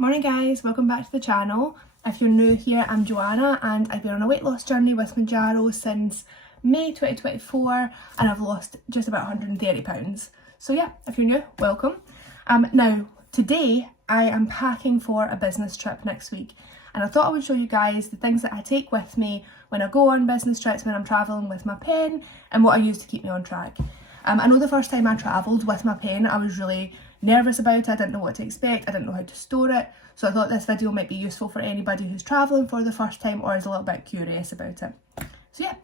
Morning guys, welcome back to the channel. If you're new here, I'm Joanna and I've been on a weight loss journey with Mounjaro since May 2024 and I've lost just about 130 pounds. So yeah, if you're new, welcome. Now, today I am packing for a business trip next week and I thought I would show you guys the things that I take with me when I go on business trips, when I'm travelling with my pen, and what I use to keep me on track. I know the first time I travelled with my pen, I was really nervous about it. I didn't know what to expect, I didn't know how to store it, so I thought this video might be useful for anybody who's travelling for the first time or is a little bit curious about it. So yeah,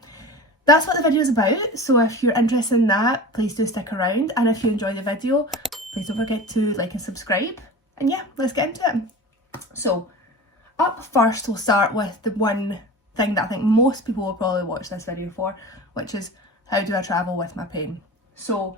that's what the video is about. So if you're interested in that, please do stick around, and if you enjoy the video, please don't forget to like and subscribe. And yeah, let's get into it. So up first, we'll start with the one thing that I think most people will probably watch this video for, which is how do I travel with my pen. So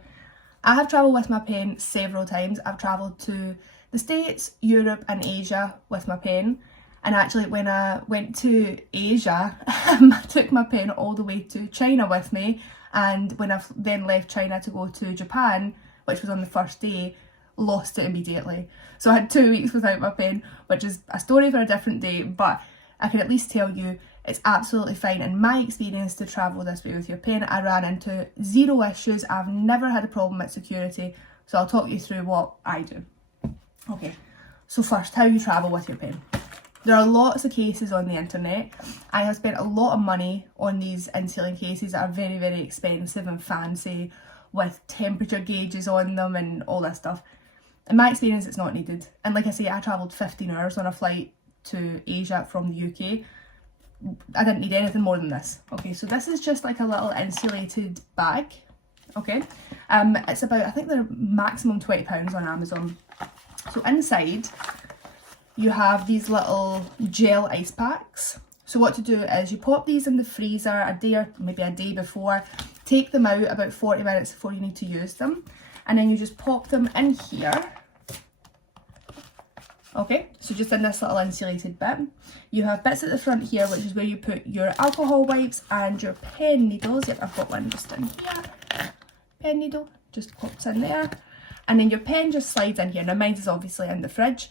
I have travelled with my pen several times. I've travelled to the States, Europe and Asia with my pen, and actually when I went to Asia I took my pen all the way to China with me, and when I then left China to go to Japan, which was on the first day, lost it immediately. So I had 2 weeks without my pen, which is a story for a different day, but I can at least tell you it's absolutely fine in my experience to travel this way with your pen. I ran into zero issues. I've never had a problem with security, so I'll talk you through what I do. Okay, so first, how you travel with your pen. There are lots of cases on the internet. I have spent a lot of money on these insulating cases that are very, very expensive and fancy with temperature gauges on them and all this stuff. In my experience, it's not needed. And like I say, I travelled 15 hours on a flight to Asia from the UK. I didn't need anything more than this. Okay, so this is just like a little insulated bag. Okay, it's about, I think they're maximum £20 on Amazon. So inside you have these little gel ice packs. So what to do is you pop these in the freezer a day or maybe a day before, take them out about 40 minutes before you need to use them, and then you just pop them in here. Okay, so just in this little insulated bit. You have bits at the front here, which is where you put your alcohol wipes and your pen needles. Yep, I've got one just in here. Pen needle just pops in there. And then your pen just slides in here. Now mine is obviously in the fridge,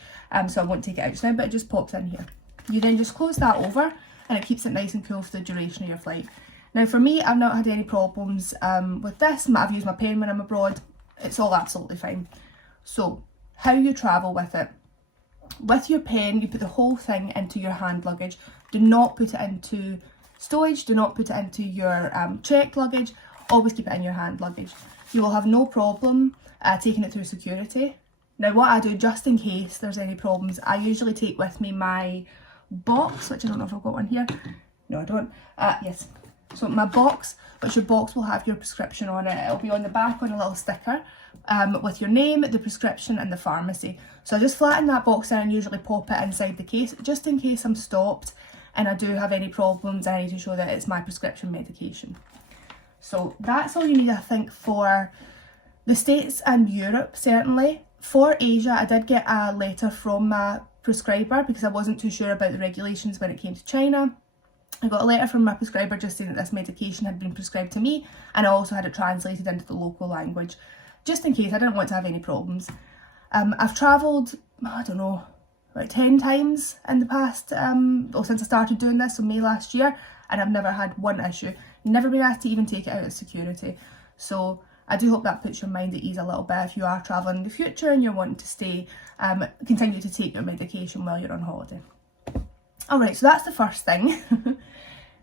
so I won't take it out just now, but it just pops in here. You then just close that over and it keeps it nice and cool for the duration of your flight. Now for me, I've not had any problems with this. I've used my pen when I'm abroad. It's all absolutely fine. So how you travel with it. With your pen, you put the whole thing into your hand luggage. Do not put it into stowage, do not put it into your checked luggage. Always keep it in your hand luggage. You will have no problem taking it through security. Now what I do, just in case there's any problems, I usually take with me my box, which I don't know if I've got one here. No, I don't. Yes. So my box, which your box will have your prescription on it. It'll be on the back on a little sticker with your name, the prescription and the pharmacy. So I just flatten that box in and usually pop it inside the case, just in case I'm stopped and I do have any problems and I need to show that it's my prescription medication. So that's all you need, I think, for the States and Europe, certainly. For Asia, I did get a letter from my prescriber because I wasn't too sure about the regulations when it came to China. I got a letter from my prescriber just saying that this medication had been prescribed to me, and I also had it translated into the local language, just in case. I didn't want to have any problems. I've travelled, I don't know, about 10 times in the past, since I started doing this, so May last year, and I've never had one issue. Never been asked to even take it out of security. So I do hope that puts your mind at ease a little bit if you are travelling in the future and you're wanting to stay, continue to take your medication while you're on holiday. Alright, so that's the first thing.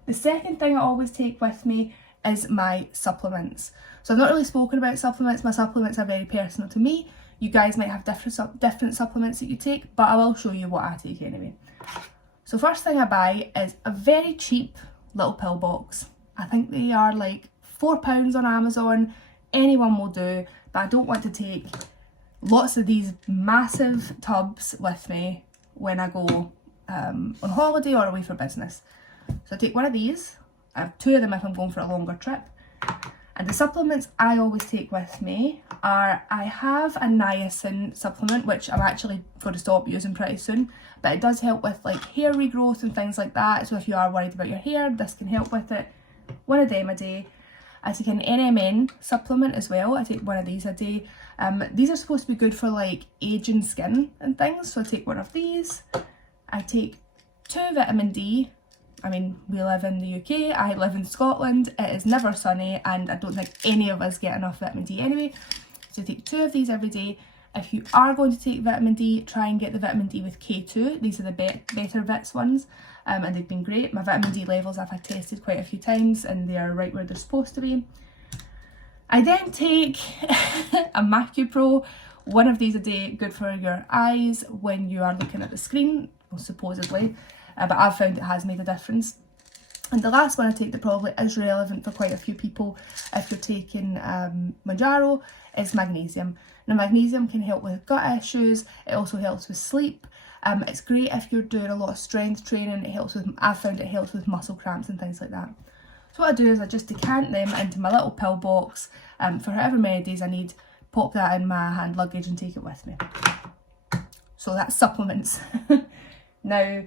The second thing I always take with me is my supplements. So I've not really spoken about supplements. My supplements are very personal to me. You guys might have different supplements that you take, but I will show you what I take anyway. So first thing I buy is a very cheap little pill box. I think they are like £4 on Amazon. Anyone will do, but I don't want to take lots of these massive tubs with me when I go on holiday or away for business. So I take one of these. I have 2 of them if I'm going for a longer trip. And the supplements I always take with me are, I have a niacin supplement, which I'm actually going to stop using pretty soon, but it does help with like hair regrowth and things like that. So if you are worried about your hair, this can help with it. One of them a day. I take an NMN supplement as well. I take one of these a day. These are supposed to be good for like aging skin and things, so I take one of these. I take 2 vitamin D. I mean, we live in the UK, I live in Scotland, it is never sunny, and I don't think any of us get enough vitamin D anyway. So I take 2 of these every day. If you are going to take vitamin D, try and get the vitamin D with K2. These are the better Vits ones, and they've been great. My vitamin D levels I've had tested quite a few times, and they are right where they're supposed to be. I then take a MacuPro, one of these a day, good for your eyes when you are looking at the screen, well, supposedly. But I've found it has made a difference. And the last one I take that probably is relevant for quite a few people if you're taking Mounjaro is magnesium. Now magnesium can help with gut issues, it also helps with sleep. It's great if you're doing a lot of strength training. It helps with, I've found it helps with muscle cramps and things like that. So what I do is I just decant them into my little pill box for however many days I need, pop that in my hand luggage and take it with me. So that's supplements. Now,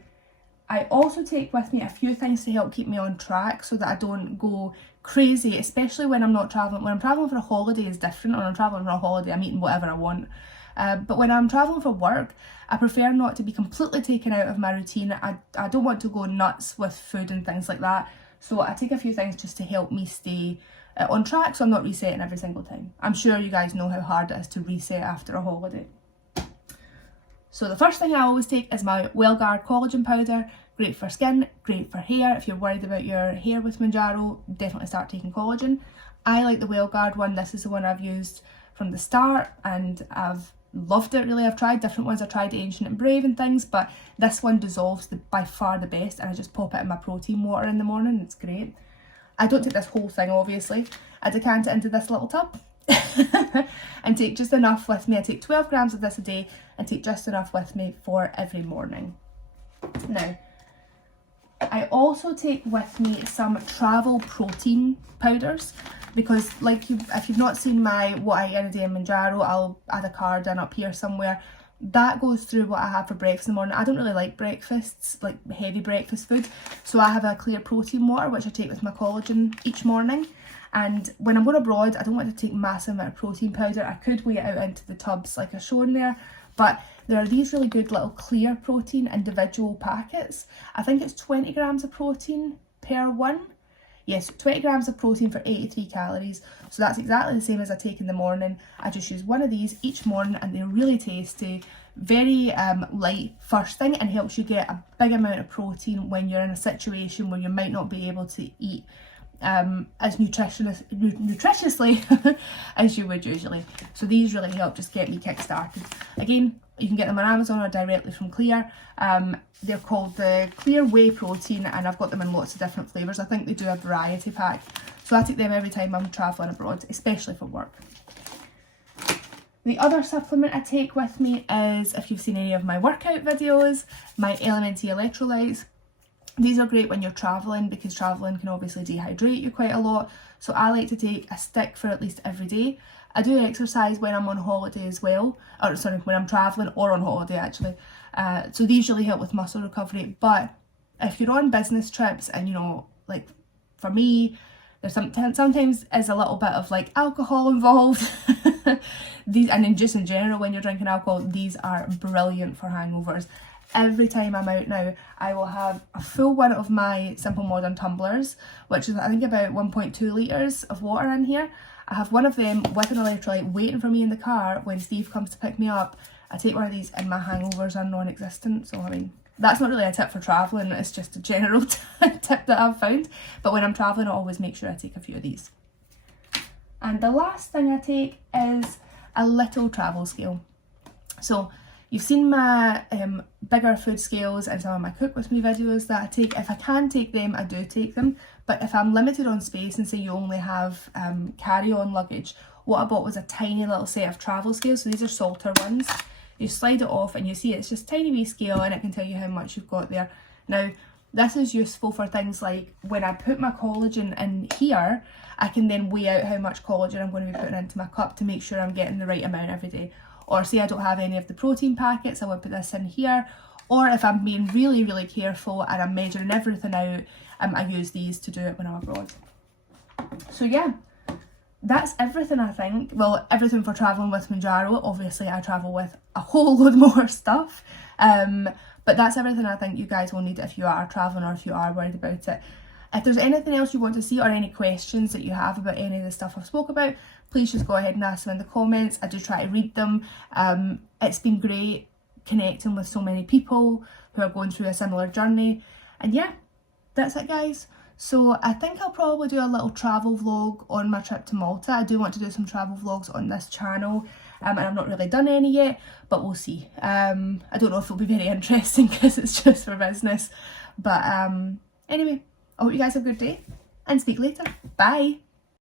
I also take with me a few things to help keep me on track so that I don't go crazy, especially when I'm not travelling. When I'm travelling for a holiday is different. When I'm travelling for a holiday, I'm eating whatever I want. But when I'm travelling for work, I prefer not to be completely taken out of my routine. I don't want to go nuts with food and things like that. So I take a few things just to help me stay on track so I'm not resetting every single time. I'm sure you guys know how hard it is to reset after a holiday. So the first thing I always take is my WellGuard collagen powder. Great for skin, great for hair. If you're worried about your hair with Mounjaro, definitely start taking collagen. I like the WellGuard one. This is the one I've used from the start and I've loved it really. I've tried different ones. I tried Ancient and Brave and things, but this one dissolves by far the best, and I just pop it in my protein water in the morning. It's great. I don't take this whole thing obviously. I decant it into this little tub and take just enough with me. I take 12 grams of this a day and take just enough with me for every morning. Now, I also take with me some travel protein powders because if you've not seen my what I eat in a day in Mounjaro, I'll add a card in up here somewhere. That goes through what I have for breakfast in the morning. I don't really like breakfasts, like heavy breakfast food, so I have a clear protein water which I take with my collagen each morning. And when I'm going abroad, I don't want to take massive amount of protein powder. I could weigh it out into the tubs like I've shown there, but there are these really good little clear protein individual packets. I think it's 20 grams of protein per one. Yes, 20 grams of protein for 83 calories. So that's exactly the same as I take in the morning. I just use one of these each morning and they're really tasty, very light first thing, and helps you get a big amount of protein when you're in a situation where you might not be able to eat as nutritiously as you would usually. So these really help just get me kick started. Again, you can get them on Amazon or directly from Clear. They're called the Clear Whey Protein and I've got them in lots of different flavours. I think they do a variety pack. So I take them every time I'm travelling abroad, especially for work. The other supplement I take with me is, if you've seen any of my workout videos, my LMNT electrolytes. These are great when you're travelling because travelling can obviously dehydrate you quite a lot. So I like to take a stick for at least every day. I do exercise when I'm on holiday as well, or sorry, when I'm travelling or on holiday actually. So these really help with muscle recovery. But if you're on business trips and like for me, there's sometimes is a little bit of like alcohol involved. These, and then just in general when you're drinking alcohol, these are brilliant for hangovers. Every time I'm out now, I will have a full one of my Simple Modern tumblers, which is I think about 1.2 litres of water in here. I have one of them with an electrolyte waiting for me in the car when Steve comes to pick me up. I take one of these and my hangovers are non-existent. So I mean, that's not really a tip for travelling, it's just a general tip that I've found. But when I'm travelling, I always make sure I take a few of these. And the last thing I take is a little travel scale. So you've seen my bigger food scales and some of my cook with me videos that I take. If I can take them, I do take them. But if I'm limited on space and say you only have carry-on luggage, what I bought was a tiny little set of travel scales. So these are Salter ones. You slide it off and you see it's just a tiny wee scale and it can tell you how much you've got there. Now, this is useful for things like when I put my collagen in here, I can then weigh out how much collagen I'm going to be putting into my cup to make sure I'm getting the right amount every day. Or say I don't have any of the protein packets, I would put this in here. Or if I'm being really, really careful and I'm measuring everything out, I use these to do it when I'm abroad. So yeah, that's everything, I think. Well, everything for travelling with Mounjaro. Obviously I travel with a whole load more stuff, but that's everything I think you guys will need if you are travelling or if you are worried about it. If there's anything else you want to see or any questions that you have about any of the stuff I've spoke about, please just go ahead and ask them in the comments. I do try to read them. It's been great connecting with so many people who are going through a similar journey. And yeah, that's it, guys. So I think I'll probably do a little travel vlog on my trip to Malta. I do want to do some travel vlogs on this channel, and I've not really done any yet, but we'll see. I don't know if it'll be very interesting because it's just for business, but anyway, I hope you guys have a good day and speak later. Bye.